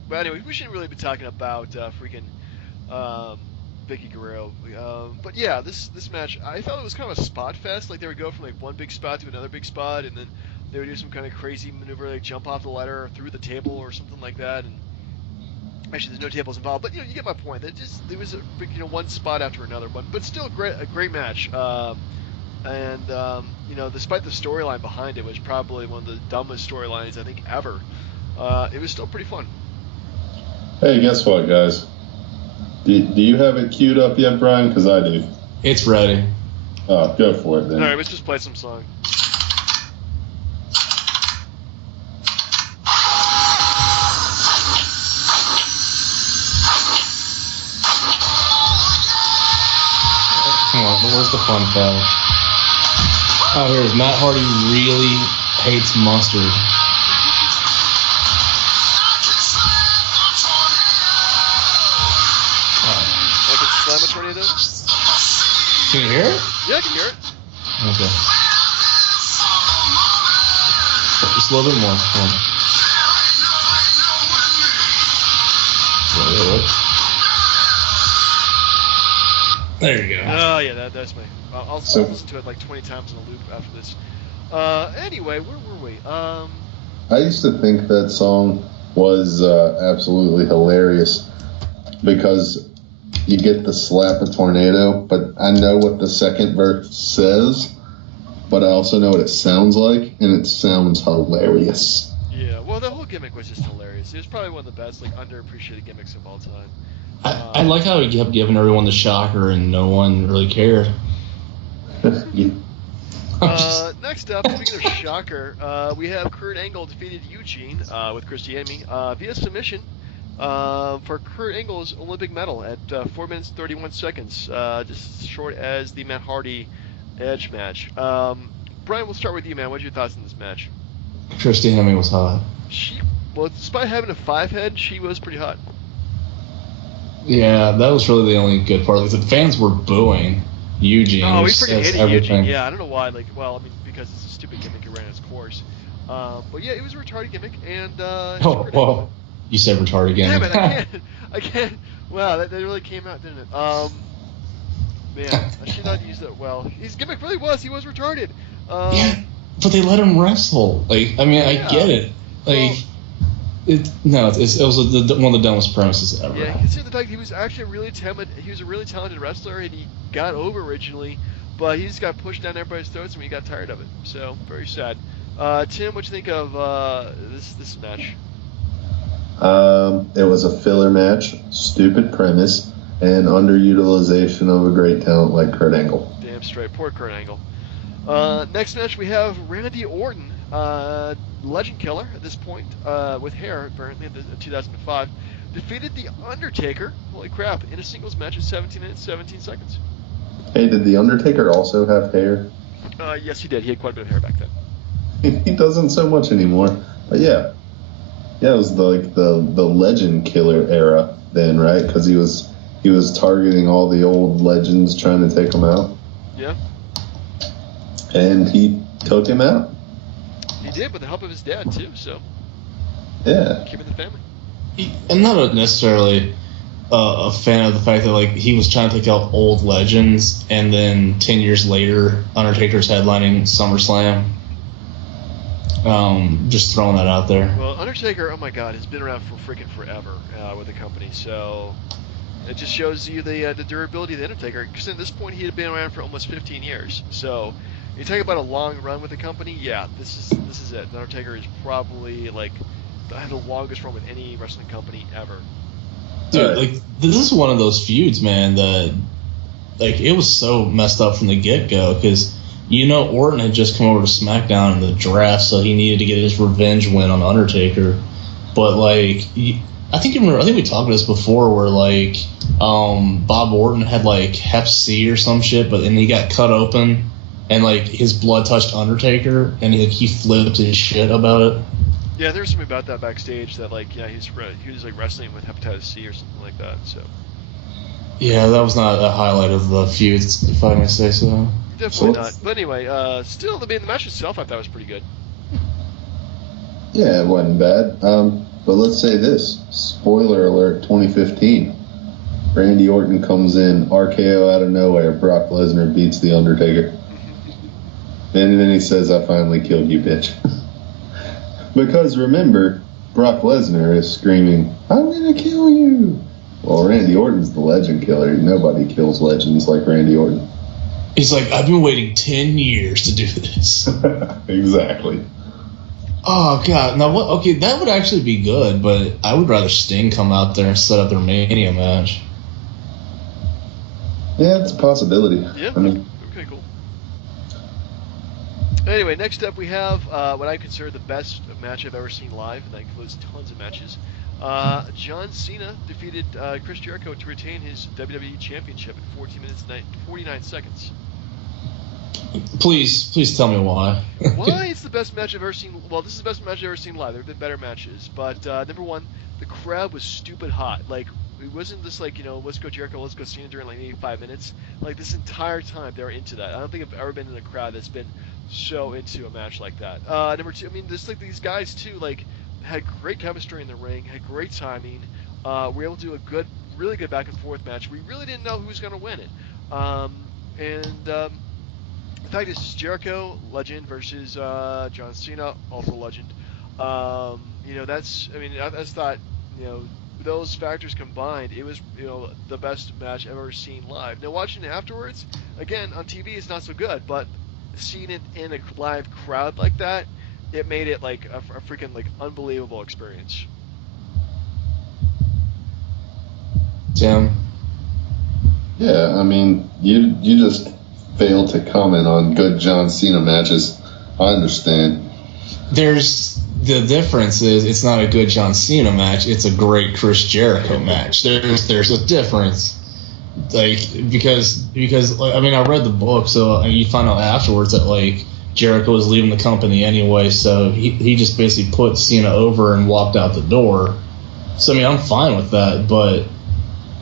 Well, anyway, we shouldn't really be talking about freaking Vicky Guerrero. But yeah, this match, I felt it was kind of a spot fest. Like they would go from like one big spot to another big spot, and then they would do some kind of crazy maneuver, like jump off the ladder or through the table or something like that. And actually, there's no tables involved, but you get my point. There was a big, one spot after another one, but still a great match. Despite the storyline behind it, was probably one of the dumbest storylines I think ever. It was still pretty fun. Hey, guess what, guys? Do you have it queued up yet, Brian? Because I do. It's ready. Oh, go for it then. All right, let's just play some song. Come on, where's the fun fact? Oh, here's Matt Hardy really hates mustard. Slam a tornado? Can you hear it? Yeah, I can hear it. Okay. Just a little bit more. Come on. There you go. Oh, yeah, that's me. I'll listen to it like 20 times in a loop after this. Anyway, where were we? I used to think that song was absolutely hilarious because you get the slap a tornado, but I know what the second verse says, but I also know what it sounds like, and it sounds hilarious. Yeah, well, the whole gimmick was just hilarious. It was probably one of the best, underappreciated gimmicks of all time. I like how he kept giving everyone the shocker and no one really cared. Yeah. Next up, speaking of shocker, we have Kurt Angle defeated Eugene with Christianity via submission for Kurt Angle's Olympic medal at 4 minutes 31 seconds, just as short as the Matt Hardy Edge match. Brian, we'll start with you, man. What are your thoughts on this match? Christianity was hot. Despite having a 5-head, she was pretty hot. Yeah, that was really the only good part. Like, the fans were booing Eugene. Oh, we freaking hated everything. Eugene. Yeah, I don't know why. Because it's a stupid gimmick that ran its course. But yeah, it was a retarded gimmick, and well, you said retarded gimmick. Damn it, I can't. Wow, that really came out, didn't it? Man, I should not use that. Well, his gimmick really was. He was retarded. Yeah, but they let him wrestle. I get it. It was one of the dumbest premises ever. Yeah, consider the fact he was actually he was a really talented wrestler, and he got over originally, but he just got pushed down everybody's throats when he got tired of it. So, very sad. Tim, what you think of this match? It was a filler match, stupid premise, and underutilization of a great talent like Kurt Angle. Damn straight. Poor Kurt Angle. Next match, we have Randy Orton, legend killer at this point, with hair, apparently, in 2005, defeated The Undertaker, holy crap, in a singles match in 17 minutes, 17 seconds. Hey, did The Undertaker also have hair? Yes, he did. He had quite a bit of hair back then. He doesn't so much anymore. But yeah. Yeah, it was the legend killer era then, right? Because he was targeting all the old legends, trying to take them out. Yeah. And he took him out. He did, with the help of his dad, too, so. Yeah. Keep it in the family. And not necessarily a fan of the fact that like he was trying to take out old legends, and then 10 years later, Undertaker's headlining SummerSlam. Just throwing that out there. Well, Undertaker, oh my God, has been around for freaking forever with the company, so it just shows you the durability of the Undertaker. Because at this point, he had been around for almost 15 years. So you talk about a long run with the company. Yeah, this is it. The Undertaker is probably like the longest run with any wrestling company ever. Dude, like this is one of those feuds, man. That like it was so messed up from the get-go because. Orton had just come over to SmackDown in the draft, so he needed to get his revenge win on Undertaker. But like, I think we talked about this before, where like Bob Orton had like Hep C or some shit, but then he got cut open, and like his blood touched Undertaker, and he flipped his shit about it. Yeah, there was something about that backstage that like he was like wrestling with hepatitis C or something like that. So. Yeah, that was not a highlight of the feud, if I may say so. Definitely not. But anyway, still, the match itself I thought was pretty good. Yeah, it wasn't bad. But let's say this. Spoiler alert, 2015. Randy Orton comes in, RKO out of nowhere. Brock Lesnar beats The Undertaker. And then he says, I finally killed you, bitch. Because remember, Brock Lesnar is screaming, I'm going to kill you. Well, Randy Orton's the legend killer. Nobody kills legends like Randy Orton. He's like, I've been waiting 10 years to do this. Exactly. Oh, God. Now, what? Okay, that would actually be good, but I would rather Sting come out there and set up their Mania match. Yeah, it's a possibility. Yeah, okay, cool. Anyway, next up we have what I consider the best match I've ever seen live, and that includes tons of matches. John Cena defeated Chris Jericho to retain his WWE Championship in 14 minutes and 49 seconds. Please tell me why. Why it's the best match I've ever seen. Well, this is the best match I've ever seen live. There have been better matches, but number one, the crowd was stupid hot. Like, it wasn't just like, let's go Jericho, let's go Cena during like 85 minutes. Like, this entire time they were into that. I don't think I've ever been in a crowd that's been so into a match like that. Number two, I mean, there's like these guys too, like, had great chemistry in the ring, had great timing. We were able to do a really good back and forth match. We really didn't know who was going to win it. The fact is, Jericho, legend, versus John Cena, also legend. I just thought, those factors combined, it was, the best match I've ever seen live. Now, watching it afterwards, again, on TV, it's not so good, but seeing it in a live crowd like that, it made it like a freaking like unbelievable experience. Tim? Yeah, I mean, you just failed to comment on good John Cena matches. I understand. The difference is it's not a good John Cena match, it's a great Chris Jericho match. There's a difference. Like, because I mean, I read the book, so you find out afterwards that like Jericho was leaving the company anyway, so he just basically put Cena over and walked out the door. So I mean, I'm fine with that, but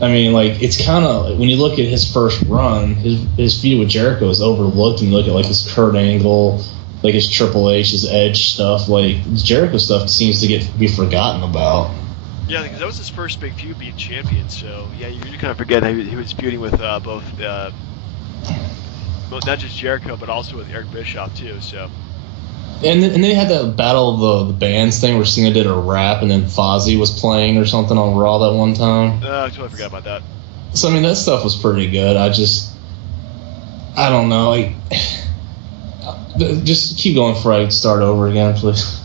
I mean, like, it's kind of, when you look at his first run, his feud with Jericho is overlooked, and you look at like his Kurt Angle, like his Triple H, his Edge stuff, like Jericho stuff seems to be forgotten about. Yeah, because that was his first big feud being champion, so yeah, you kind of forget that he was feuding with both not just Jericho, but also with Eric Bischoff too, so. And they had that Battle of the Bands thing where Cena did a rap and then Fozzy was playing or something on Raw that one time. I totally forgot about that. So, I mean, that stuff was pretty good. I don't know. Like, just keep going before I start over again, please.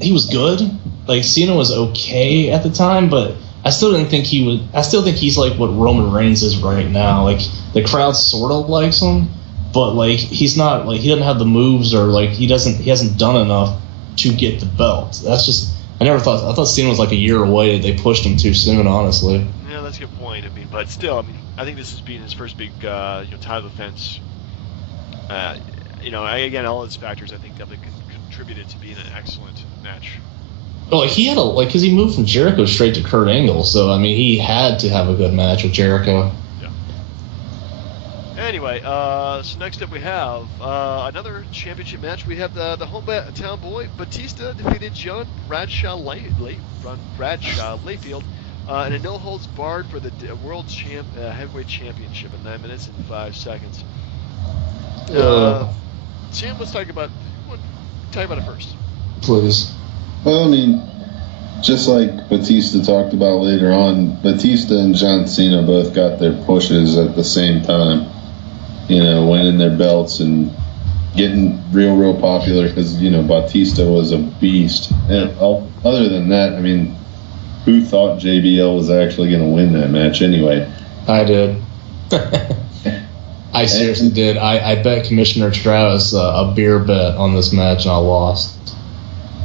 He was good. Like, Cena was okay at the time, but I still think he's like what Roman Reigns is right now. Like, the crowd sort of likes him, but like he's not, like, he doesn't have the moves, or like he hasn't done enough to get the belt. That's just, I thought Cena was like a year away. They pushed him too soon, honestly. Yeah, that's a good point. I mean, but still, I think this is being his first big title defense. Again, all those factors I think definitely contributed to being an excellent match. Well, like, he had because he moved from Jericho straight to Kurt Angle, so I mean he had to have a good match with Jericho. Yeah. Anyway, so next up we have another championship match. We have the hometown boy Batista defeated John Bradshaw Layfield in a no holds barred for the world heavyweight championship in 9 minutes and 5 seconds. Tim, let's talk about it first. Please. Well, I mean, just like Batista talked about later on, Batista and John Cena both got their pushes at the same time. You know, winning their belts and getting real popular because, you know, Batista was a beast. And other than that, I mean, who thought JBL was actually going to win that match anyway? I did. I seriously did. I bet Commissioner Travis a beer bet on this match, and I lost.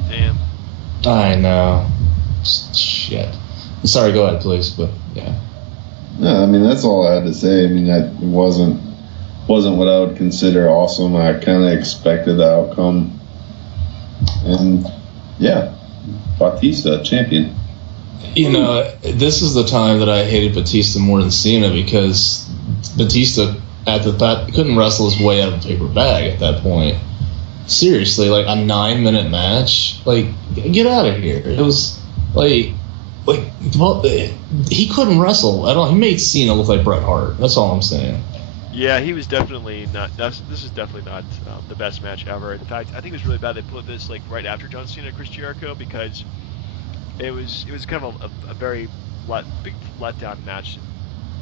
Damn. I know. Shit. Sorry, go ahead, please. But yeah. No, I mean, that's all I had to say. I mean, it wasn't what I would consider awesome. I kind of expected the outcome, and yeah, Batista champion. You know, this is the time that I hated Batista more than Cena because Batista couldn't wrestle his way out of a paper bag at that point. Seriously, like a 9-minute match, like get out of here. It was like he couldn't wrestle at all. He made Cena look like Bret Hart. That's all I'm saying. Yeah, he was definitely not. This is definitely not the best match ever. In fact, I think it was really bad they put this like right after John Cena and Chris Jericho because it was kind of a very big letdown match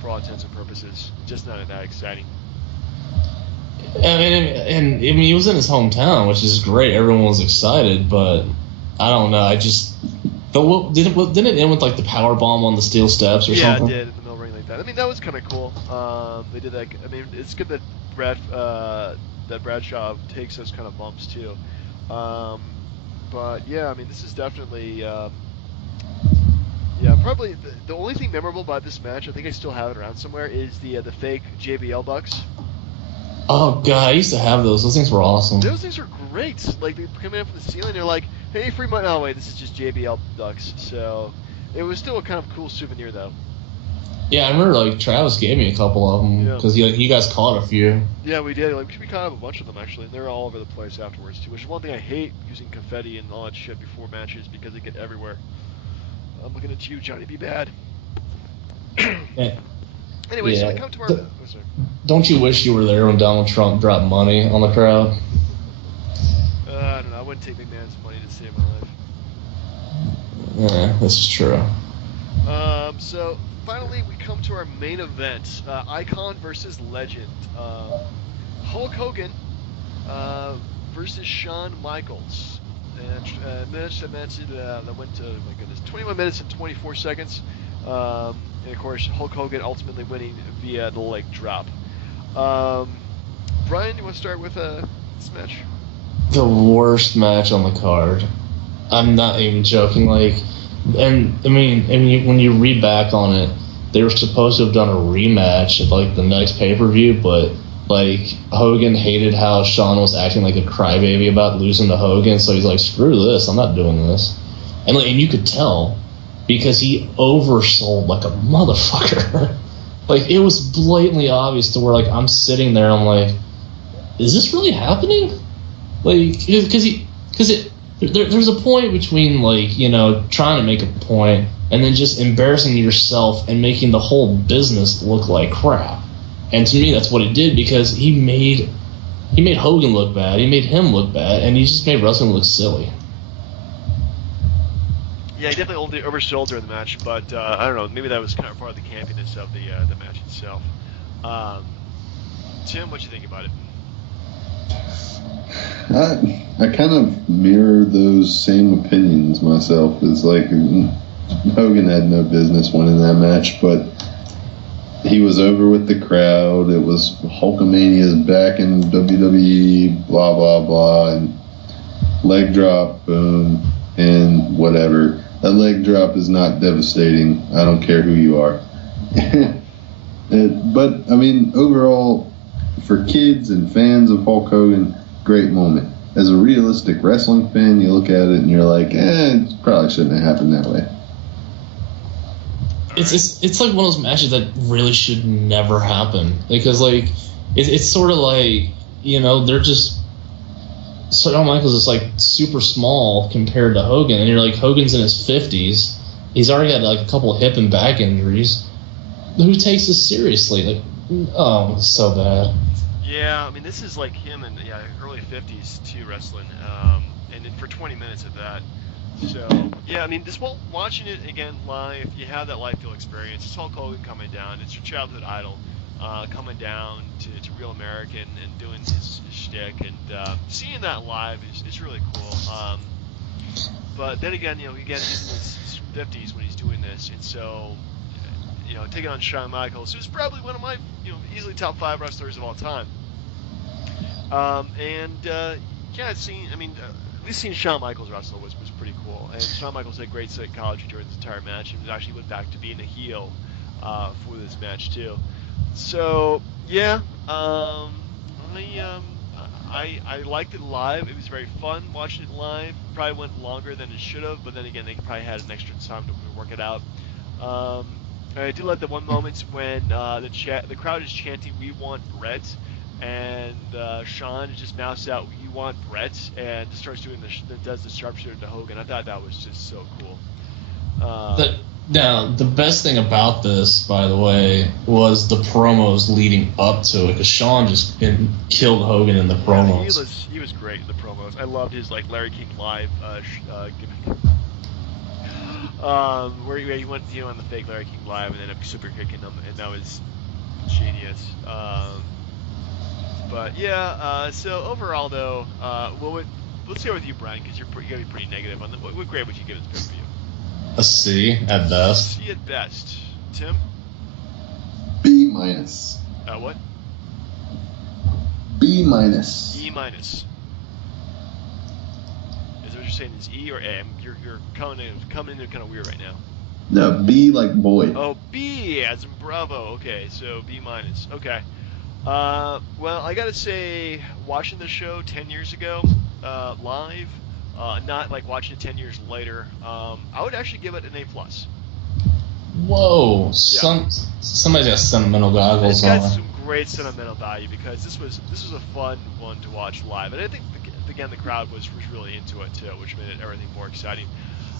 for all intents and purposes. Just not that exciting. I mean, he was in his hometown, which is great. Everyone was excited, but I don't know. Didn't it end with like the power bomb on the steel steps or something? Yeah, it did in the middle ring like that. I mean, that was kind of cool. They did that. I mean, it's good that Bradshaw takes those kind of bumps too. But yeah, I mean, this is definitely. Yeah, probably the only thing memorable about this match, I think I still have it around somewhere, is the fake JBL Bucks. Oh god, I used to have those. Those things were awesome. Those things were great. Like they come in from the ceiling, they're like, "Hey, free money." Oh wait, this is just JBL Bucks. So it was still a kind of cool souvenir, though. Yeah, I remember like Travis gave me a couple of them because you guys caught a few. Yeah, we did. Like we caught up a bunch of them actually, and they're all over the place afterwards too. Which is one thing I hate using confetti and all that shit before matches because they get everywhere. I'm looking at you, Johnny B. Bad. Yeah. Anyway, so we come to our. Don't you wish you were there when Donald Trump dropped money on the crowd? I don't know. I wouldn't take McMahon's money to save my life. Yeah, this is true. So finally, we come to our main event: Icon versus Legend. Hulk Hogan versus Shawn Michaels. And match that went to, my goodness, 21 minutes and 24 seconds. And of course, Hulk Hogan ultimately winning via the leg drop. Brian, you want to start with this match? The worst match on the card. I'm not even joking. Like, and I mean, when you read back on it, they were supposed to have done a rematch at like the next pay-per-view, but like Hogan hated how Shawn was acting like a crybaby about losing to Hogan, so he's like, "Screw this! I'm not doing this." And you could tell because he oversold like a motherfucker. Like it was blatantly obvious to where like I'm sitting there, I'm like, "Is this really happening?" Like because there's a point between like trying to make a point and then just embarrassing yourself and making the whole business look like crap. And to me, that's what it did because he made Hogan look bad. He made him look bad, and he just made wrestling look silly. Yeah, he definitely oversold during the match, but I don't know. Maybe that was kind of part of the campiness of the match itself. Tim, what you think about it? I kind of mirror those same opinions myself. It's like Hogan had no business winning that match, but he was over with the crowd. It was Hulkamania's back in WWE, blah, blah, blah, and leg drop, boom, and whatever. A leg drop is not devastating. I don't care who you are. But, I mean, overall, for kids and fans of Hulk Hogan, great moment. As a realistic wrestling fan, you look at it and you're like, it probably shouldn't have happened that way. It's like one of those matches that really should never happen because like it's sort of like, they're just. Shawn Michaels is like super small compared to Hogan, and you're like, Hogan's in his 50s. He's already had like a couple of hip and back injuries. Who takes this seriously? Like, oh, it's so bad. Yeah, I mean, this is like him in early 50s too, wrestling, and then for 20 minutes of that. So yeah, I mean, watching it again live, you have that live feel experience. It's Hulk Hogan coming down. It's your childhood idol coming down to real American and doing his shtick, and seeing that live is really cool. But then again, he's in his 50s when he's doing this, and so taking on Shawn Michaels, who's probably one of my easily top 5 wrestlers of all time. At least seeing Shawn Michaels wrestle was pretty cool. And Shawn Michaels had great psychology during this entire match, and actually went back to being a heel for this match too. So yeah, I liked it live. It was very fun watching it live. Probably went longer than it should have, but then again, they probably had an extra time to work it out. I do like the one moment when the crowd is chanting, "We want Brett," and Shawn just mouths out, "We want Brett," and starts does the sharpshooter to Hogan. I thought that was just so cool. Now, the best thing about this, by the way, was the promos leading up to it, because Shawn just killed Hogan in the promos. Yeah, he was great in the promos. I loved his Larry King Live gimmick. Where he went on the fake Larry King Live and then up super kicking him, and that was genius. But yeah, so overall though, let's go with you, Brian, because you're gonna be pretty negative on them. What grade would you give this pay-per-view? A C at best. C at best. Tim? B minus. What? B minus. E minus. Is that what you're saying? Is E or A? You're coming in kind of weird right now. No, B like boy. Oh, B as in Bravo. Okay, so B minus. Okay. Well, I gotta say, watching the show 10 years ago, live, not like watching it 10 years later, I would actually give it an A+. Whoa! Yeah. Somebody's got sentimental goggles on. It's got some great sentimental value because this was a fun one to watch live, and I think again the crowd was really into it too, which made everything more exciting.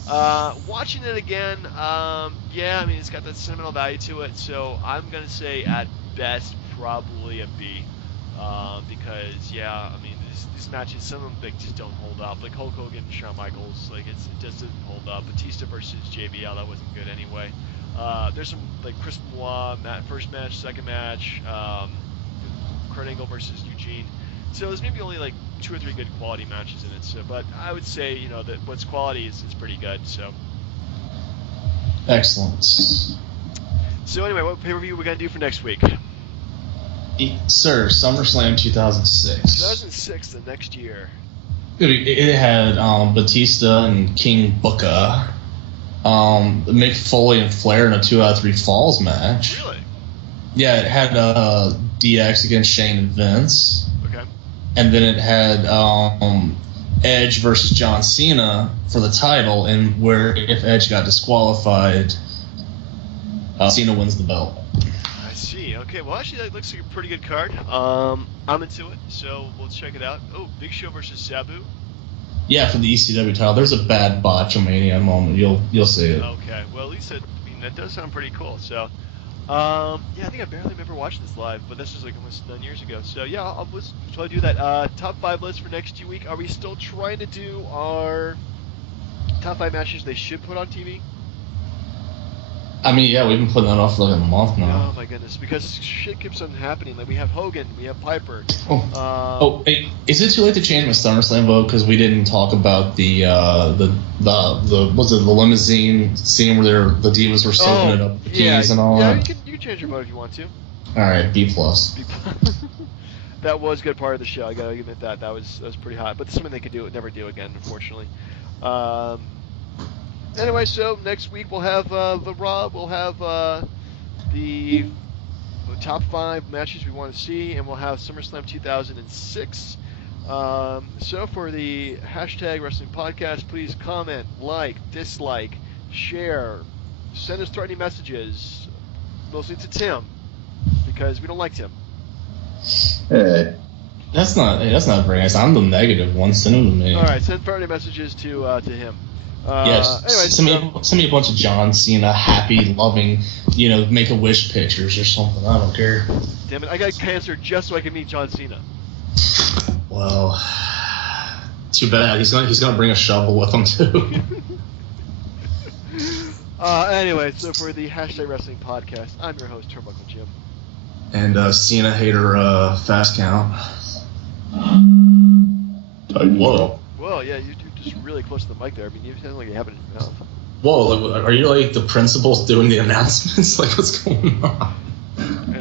Watching it again, I mean, it's got that sentimental value to it, so I'm gonna say at best probably a B, because I mean these matches, some of them they just don't hold up. Like Hulk Hogan and Shawn Michaels, like it just doesn't hold up. Batista versus JBL, that wasn't good anyway. There's some like Chris Benoit, first match, second match, Kurt Angle versus Eugene. So there's maybe only like 2 or 3 good quality matches in it. So, but I would say that what's quality is pretty good. So. Excellent. So anyway, what pay-per-view are we gonna do for next week? Sir, SummerSlam 2006. 2006, the next year. It had Batista and King Booker, Mick Foley and Flair in a 2 out of 3 falls match. Really? Yeah, it had DX against Shane and Vince. Okay. And then it had Edge versus John Cena for the title, and where if Edge got disqualified, Cena wins the belt. I see. Okay, well actually that looks like a pretty good card. I'm into it, so let's check it out. Oh, Big Show versus Sabu. Yeah, for the ECW title. There's a bad botchamania moment. You'll see it. Okay, well at least that does sound pretty cool. So, I think I barely remember watching this live, but this was like almost 9 years ago. So yeah, I'll try to do that. Top 5 list for next week. Are we still trying to do our top 5 matches they should put on TV? I mean, yeah, we've been putting that off for like a month now. Oh my goodness, because shit keeps on happening. Like we have Hogan, we have Piper. Hey, is it too late to change my SummerSlam vote because we didn't talk about the limousine scene where the Divas were soaking it up with the keys and all that? Yeah, you can change your vote if you want to. All right, B+. That was a good part of the show. I gotta admit that was pretty hot. But something they could never do again, unfortunately. Anyway, so next week we'll have the Raw. We'll have the top 5 matches we want to see, and we'll have SummerSlam 2006. So for the hashtag Wrestling Podcast, please comment, like, dislike, share, send us threatening messages, mostly to Tim, because we don't like Tim. Hey. That's not very nice. I'm the negative one. Send them to me. All right, send party messages to him. Yes. Anyway, send me a bunch of John Cena happy, loving, Make-A-Wish pictures or something. I don't care. Damn it, I got cancer just so I can meet John Cena. Well, too bad. He's gonna bring a shovel with him too. Anyway, so for the Hashtag Wrestling Podcast, I'm your host, Turnbuckle Jim. And Cena hater fast count. Whoa. Whoa, yeah, you're just really close to the mic there. I mean, you sound like you have it in your mouth. Whoa, are you like the principals doing the announcements? Like, what's going on?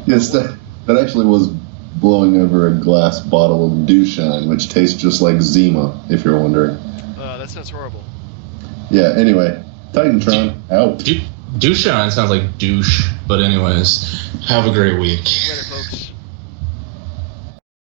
Yes, that actually was blowing over a glass bottle of Douchine, which tastes just like Zima, if you're wondering. That sounds horrible. Yeah, anyway, Titantron, out. Douchine sounds like douche, but anyways, have a great week. Later, folks.